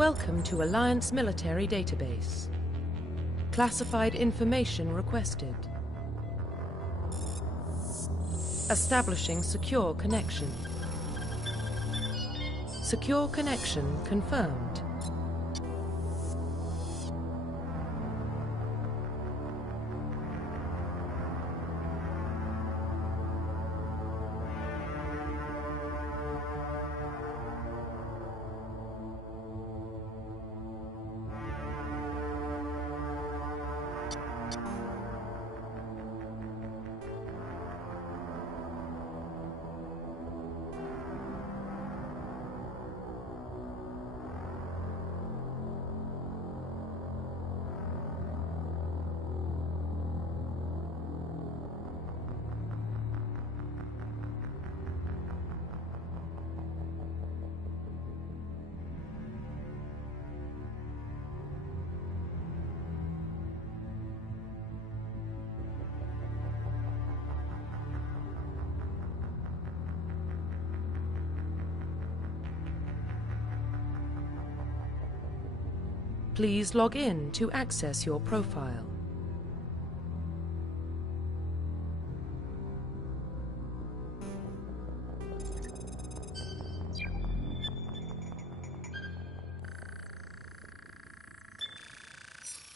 Welcome to Alliance Military Database. Classified information requested. Establishing secure connection. Secure connection confirmed. Please log in to access your profile.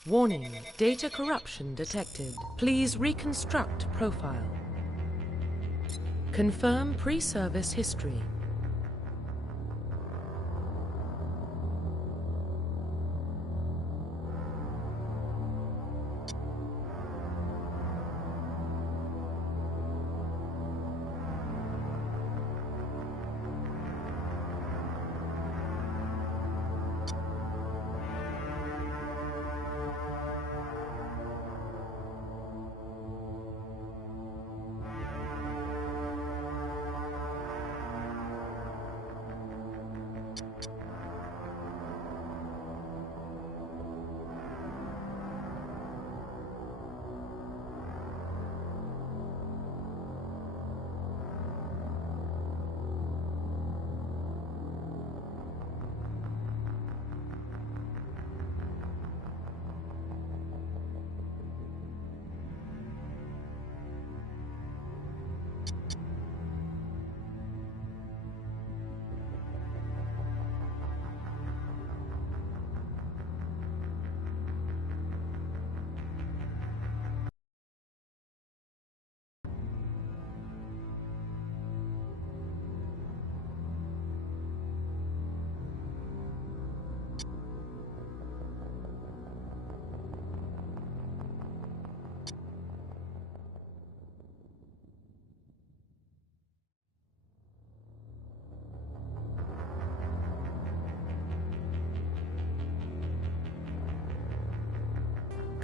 Warning, data corruption detected. Please reconstruct profile. Confirm pre-service history.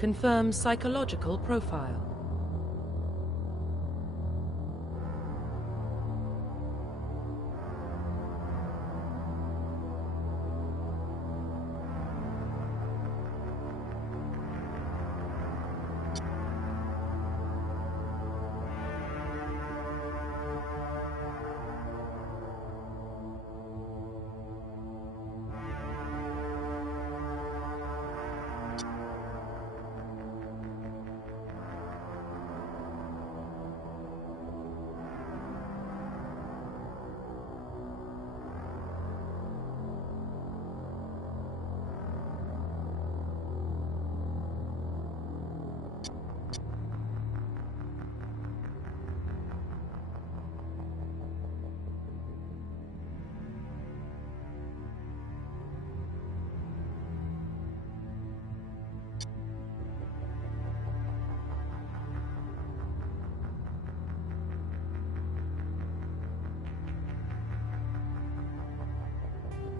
Confirm psychological profile.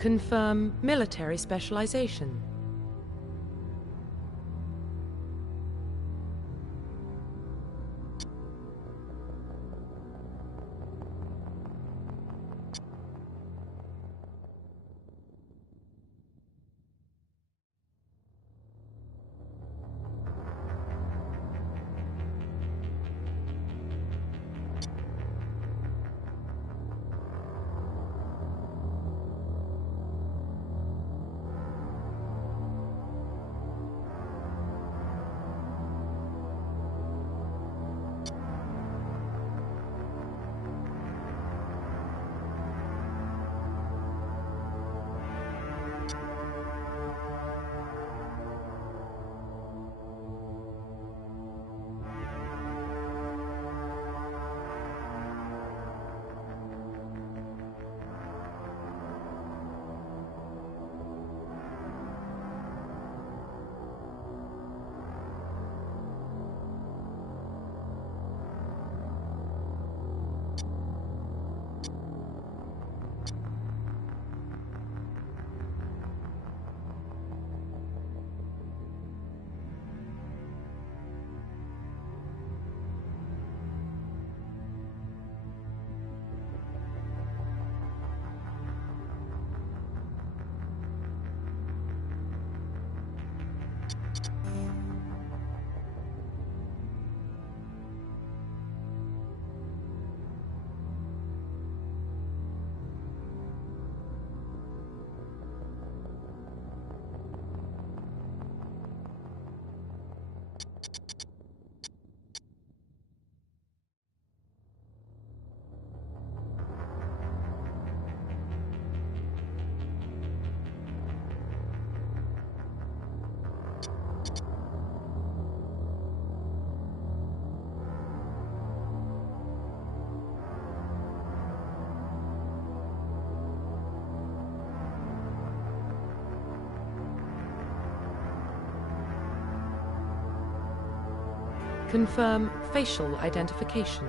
Confirm military specialization. Confirm facial identification.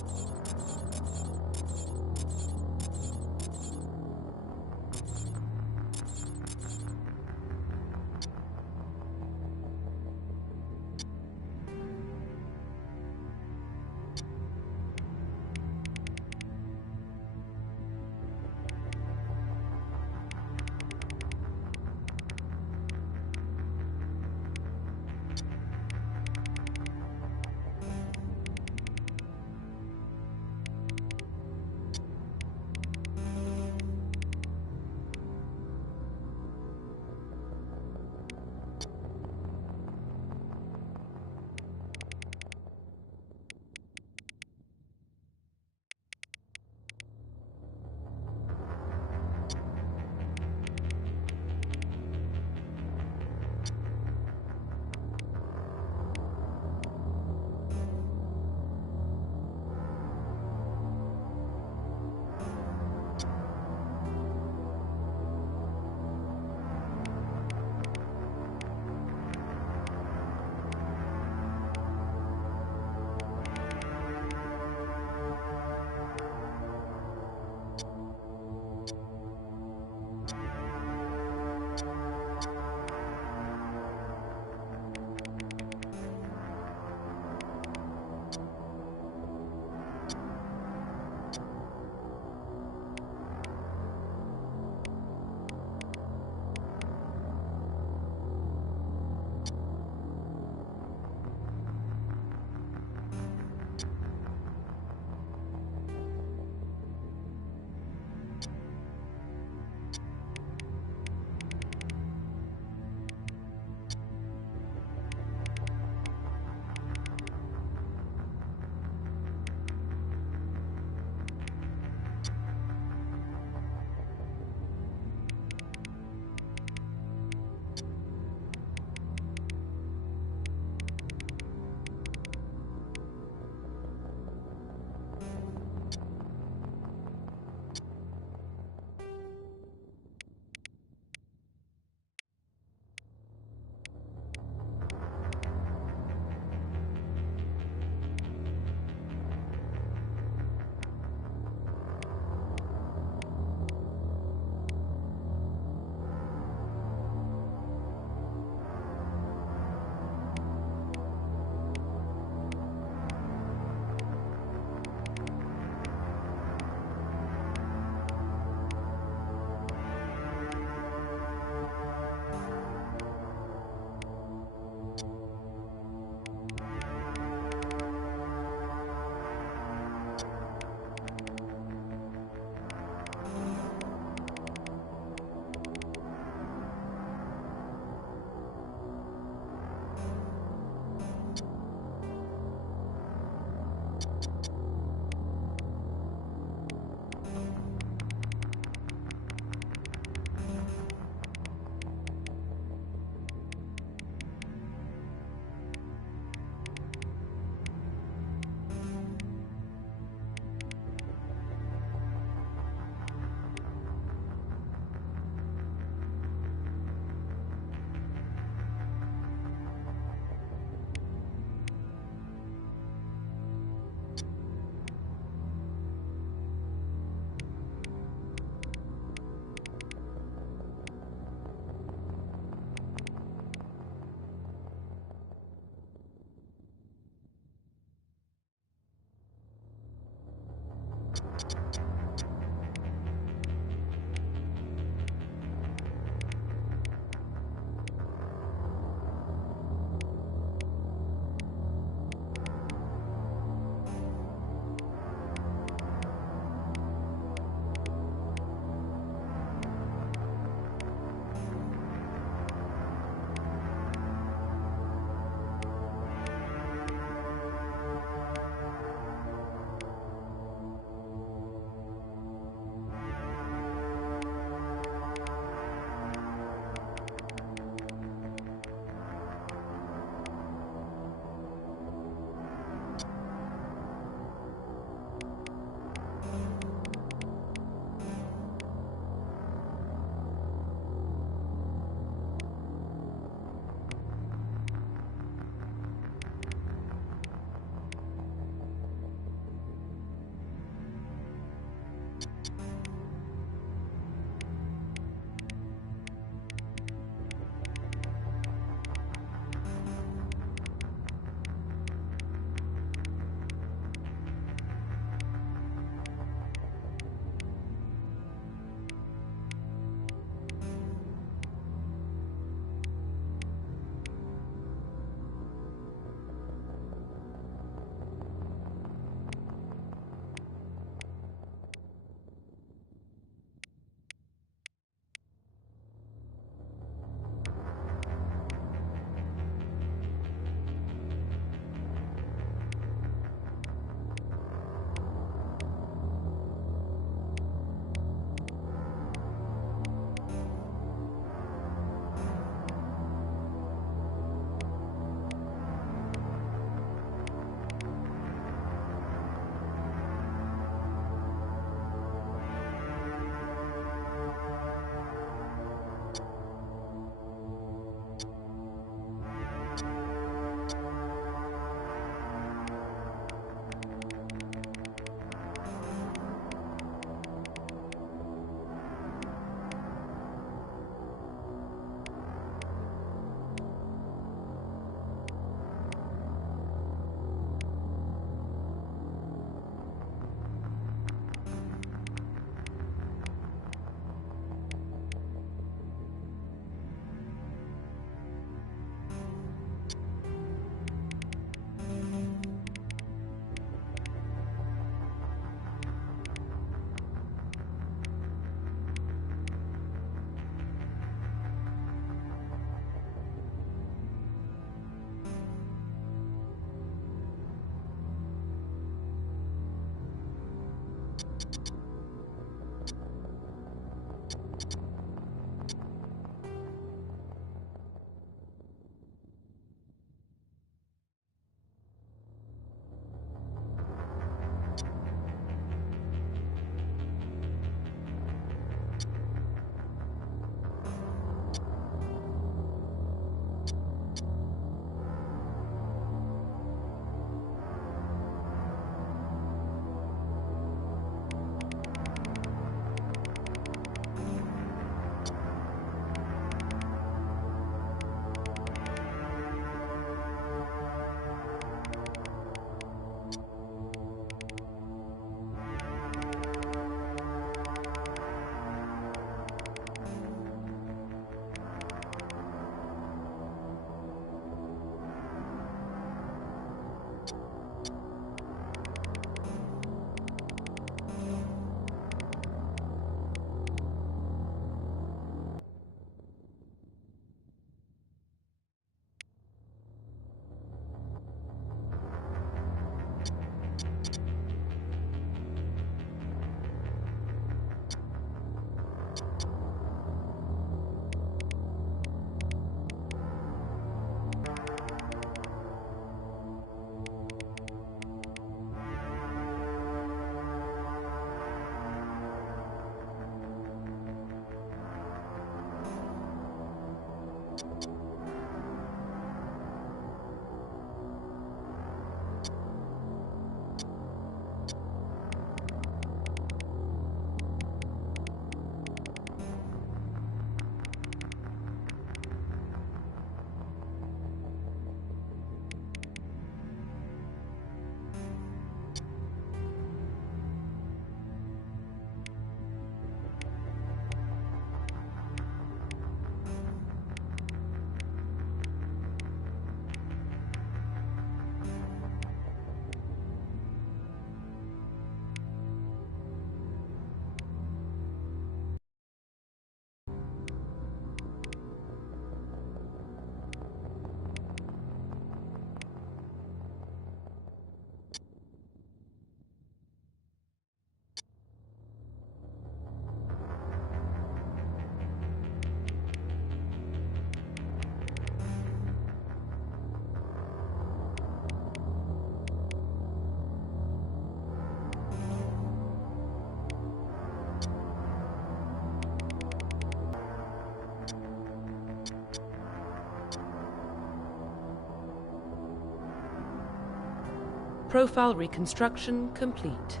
Profile reconstruction complete.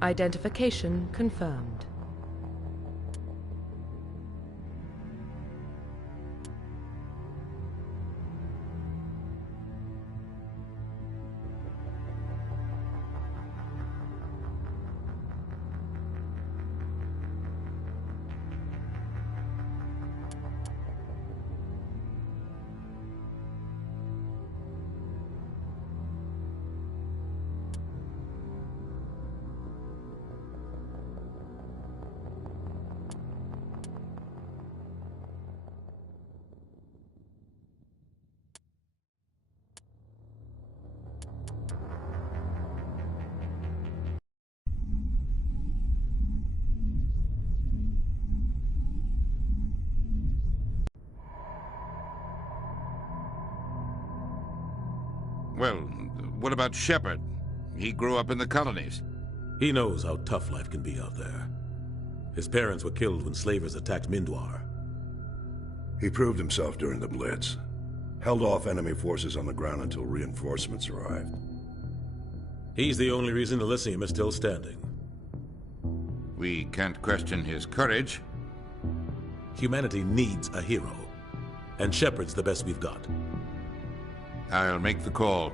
Identification confirmed. Well, what about Shepard? He grew up in the colonies. He knows how tough life can be out there. His parents were killed when slavers attacked Mindwar. He proved himself during the Blitz. Held off enemy forces on the ground until reinforcements arrived. He's the only reason Elysium is still standing. We can't question his courage. Humanity needs a hero. And Shepard's the best we've got. I'll make the call.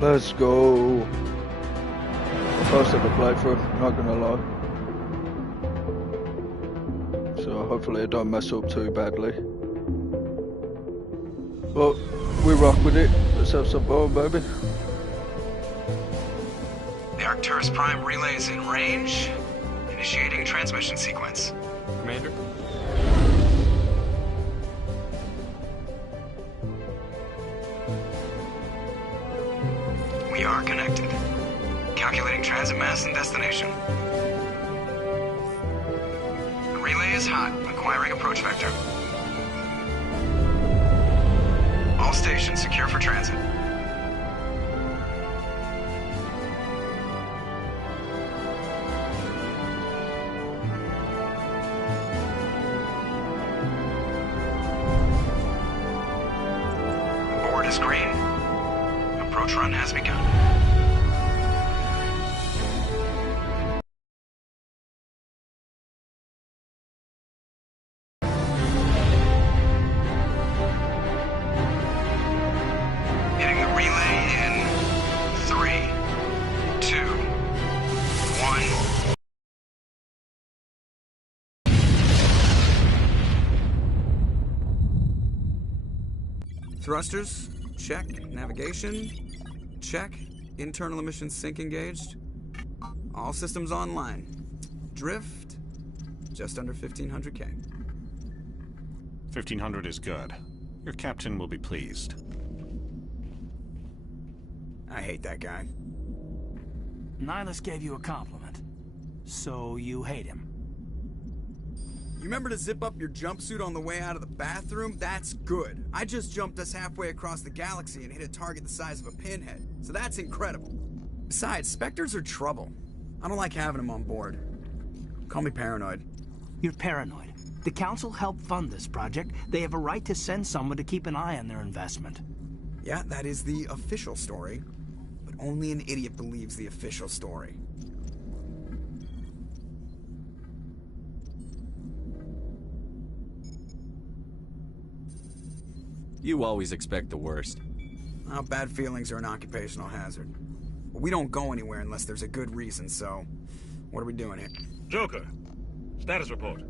Let's go. First ever playthrough, not gonna lie. So hopefully it don't mess up too badly. But we rock with it. Let's have some fun, baby. The Arcturus Prime relay is in range. Initiating transmission sequence. Commander? We are connected. Calculating transit mass and destination. The relay is hot, acquiring approach vector. All stations secure for transit. The board is green. Approach run has begun. Hitting the relay in 3, 2, 1. Thrusters, check. Navigation, check. Internal emissions sync engaged. All systems online. Drift, just under 1500K. 1500 is good. Your captain will be pleased. I hate that guy. Nihilus gave you a compliment. So you hate him. You remember to zip up your jumpsuit on the way out of the bathroom? That's good. I just jumped us halfway across the galaxy and hit a target the size of a pinhead. So that's incredible. Besides, Spectres are trouble. I don't like having them on board. Call me paranoid. You're paranoid. The Council helped fund this project. They have a right to send someone to keep an eye on their investment. Yeah, that is the official story. But only an idiot believes the official story. You always expect the worst. Well, bad feelings are an occupational hazard. But we don't go anywhere unless there's a good reason, so... What are we doing here? Joker, status report.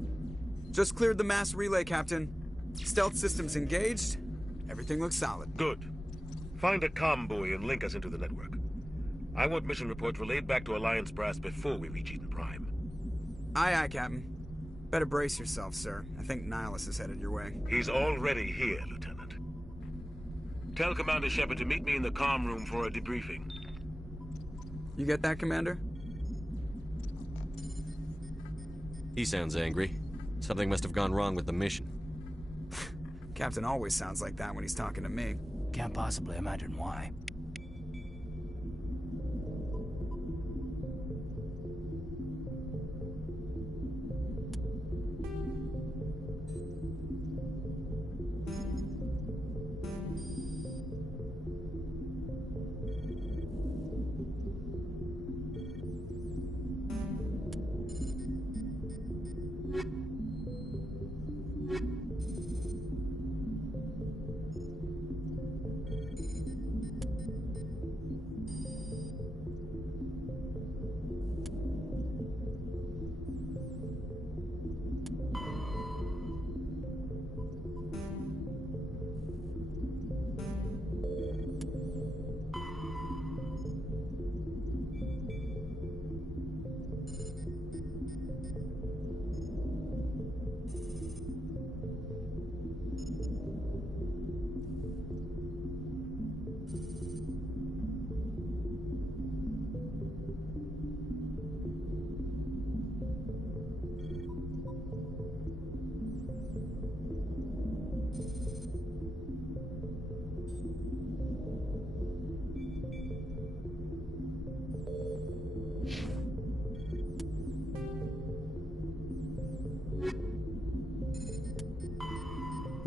Just cleared the mass relay, Captain. Stealth systems engaged. Everything looks solid. Good. Find a comm buoy and link us into the network. I want mission reports relayed back to Alliance Brass before we reach Eden Prime. Aye, aye, Captain. Better brace yourself, sir. I think Nihilus is headed your way. He's already here, Lieutenant. Tell Commander Shepard to meet me in the comm room for a debriefing. You get that, Commander? He sounds angry. Something must have gone wrong with the mission. Captain always sounds like that when he's talking to me. Can't possibly imagine why.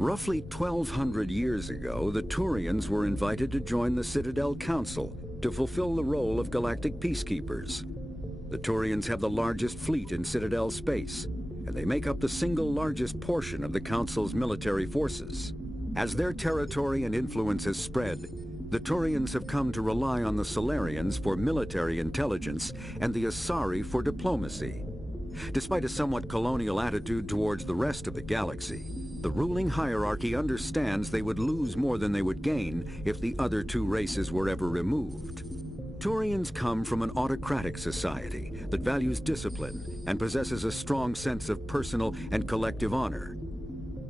Roughly 1,200 years ago, the Turians were invited to join the Citadel Council to fulfill the role of galactic peacekeepers. The Turians have the largest fleet in Citadel space, and they make up the single largest portion of the Council's military forces. As their territory and influence has spread, the Turians have come to rely on the Solarians for military intelligence and the Asari for diplomacy. Despite a somewhat colonial attitude towards the rest of the galaxy, the ruling hierarchy understands they would lose more than they would gain if the other two races were ever removed. Turians come from an autocratic society that values discipline and possesses a strong sense of personal and collective honor.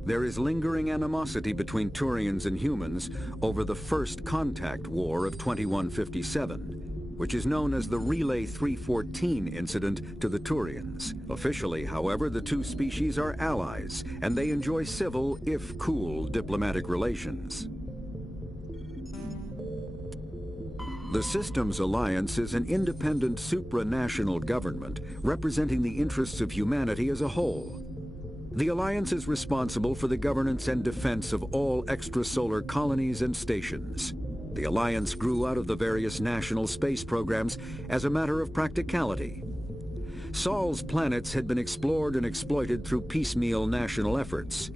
There is lingering animosity between Turians and humans over the First Contact War of 2157, which is known as the Relay 314 incident to the Turians. Officially, however, the two species are allies, and they enjoy civil, if cool, diplomatic relations. The Systems Alliance is an independent supranational government representing the interests of humanity as a whole. The Alliance is responsible for the governance and defense of all extrasolar colonies and stations. The Alliance grew out of the various national space programs as a matter of practicality. Sol's planets had been explored and exploited through piecemeal national efforts.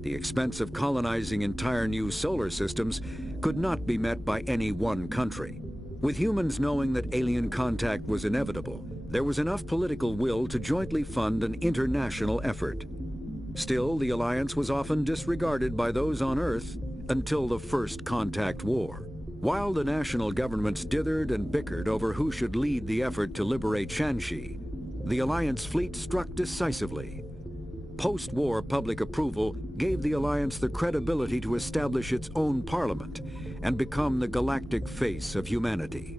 The expense of colonizing entire new solar systems could not be met by any one country. With humans knowing that alien contact was inevitable, there was enough political will to jointly fund an international effort. Still, the Alliance was often disregarded by those on Earth until the First Contact War. While the national governments dithered and bickered over who should lead the effort to liberate Shanxi, the Alliance fleet struck decisively. Post-war public approval gave the Alliance the credibility to establish its own parliament and become the galactic face of humanity.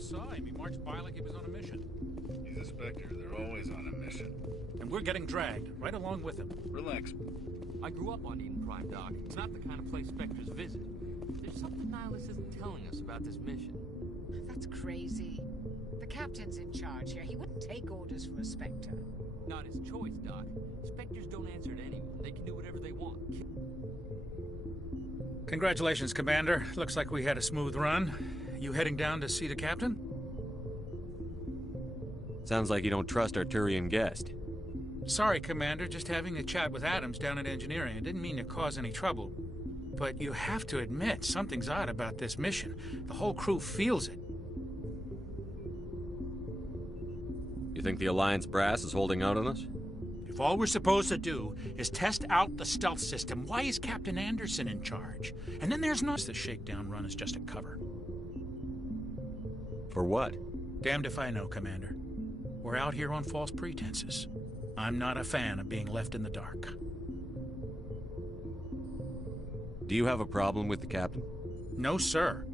Saw him. He marched by like he was on a mission. He's a Spectre. They're always on a mission. And we're getting dragged, right along with him. Relax. I grew up on Eden Prime, Doc. It's not the kind of place Spectres visit. There's something Nihilus isn't telling us about this mission. That's crazy. The captain's in charge here. He wouldn't take orders from a Spectre. Not his choice, Doc. Spectres don't answer to anyone. They can do whatever they want. Congratulations, Commander. Looks like we had a smooth run. You heading down to see the captain? Sounds like you don't trust our Turian guest. Sorry, Commander. Just having a chat with Adams down at engineering. I didn't mean to cause any trouble. But you have to admit, something's odd about this mission. The whole crew feels it. You think the Alliance brass is holding out on us? If all we're supposed to do is test out the stealth system, why is Captain Anderson in charge? And then there's not. The shakedown run is just a cover. For what? Damned if I know, Commander. We're out here on false pretenses. I'm not a fan of being left in the dark. Do you have a problem with the captain? No, sir.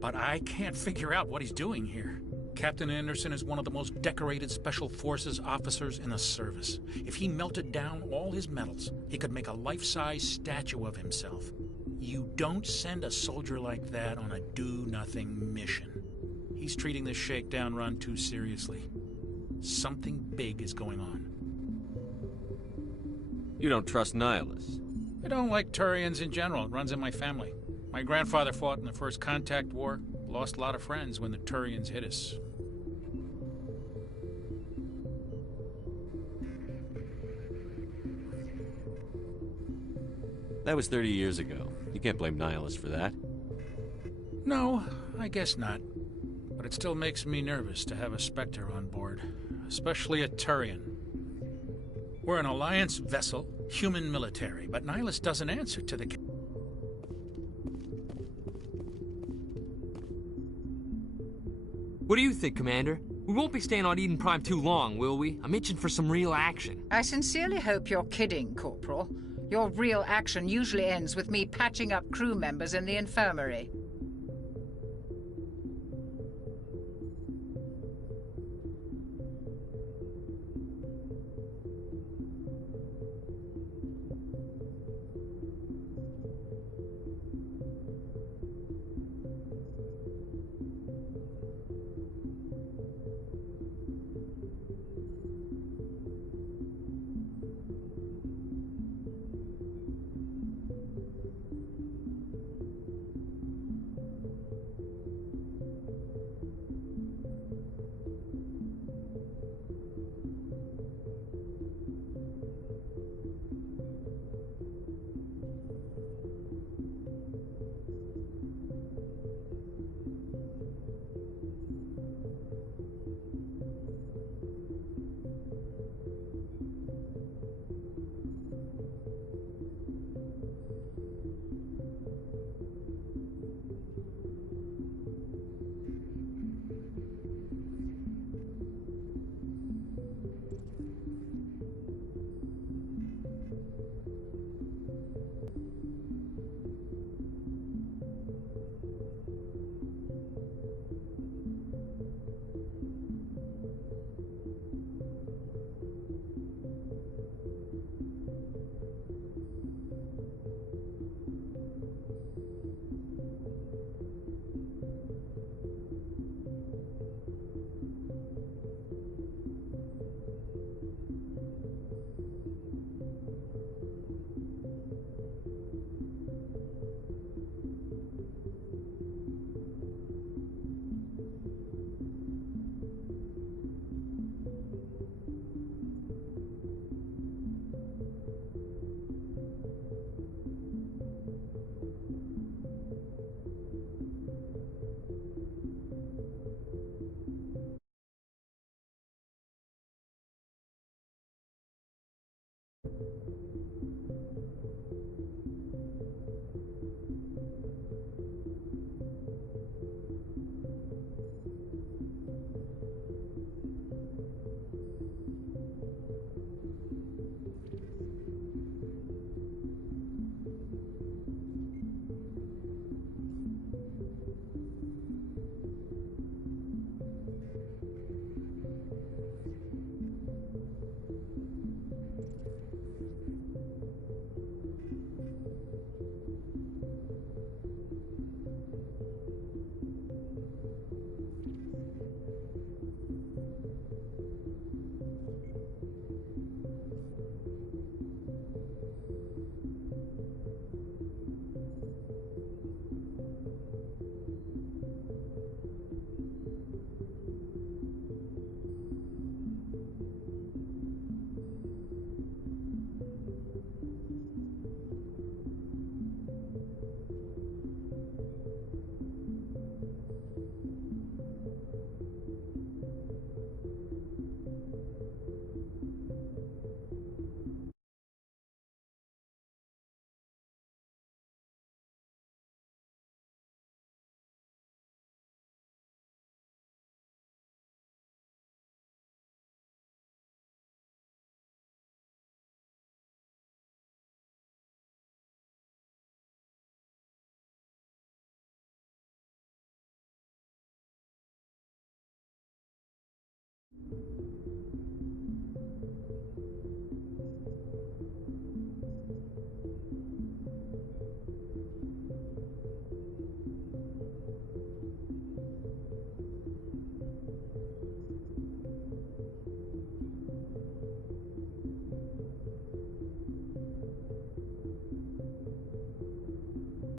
But I can't figure out what he's doing here. Captain Anderson is one of the most decorated Special Forces officers in the service. If he melted down all his medals, he could make a life-size statue of himself. You don't send a soldier like that on a do-nothing mission. He's treating this shakedown run too seriously. Something big is going on. You don't trust Nihilus? I don't like Turians in general. It runs in my family. My grandfather fought in the First Contact War. Lost a lot of friends when the Turians hit us. That was 30 years ago. You can't blame Nihilus for that. No, I guess not. But it still makes me nervous to have a Spectre on board. Especially a Turian. We're an Alliance vessel, human military, but Nihilus doesn't answer to the... What do you think, Commander? We won't be staying on Eden Prime too long, will we? I'm itching for some real action. I sincerely hope you're kidding, Corporal. Your real action usually ends with me patching up crew members in the infirmary.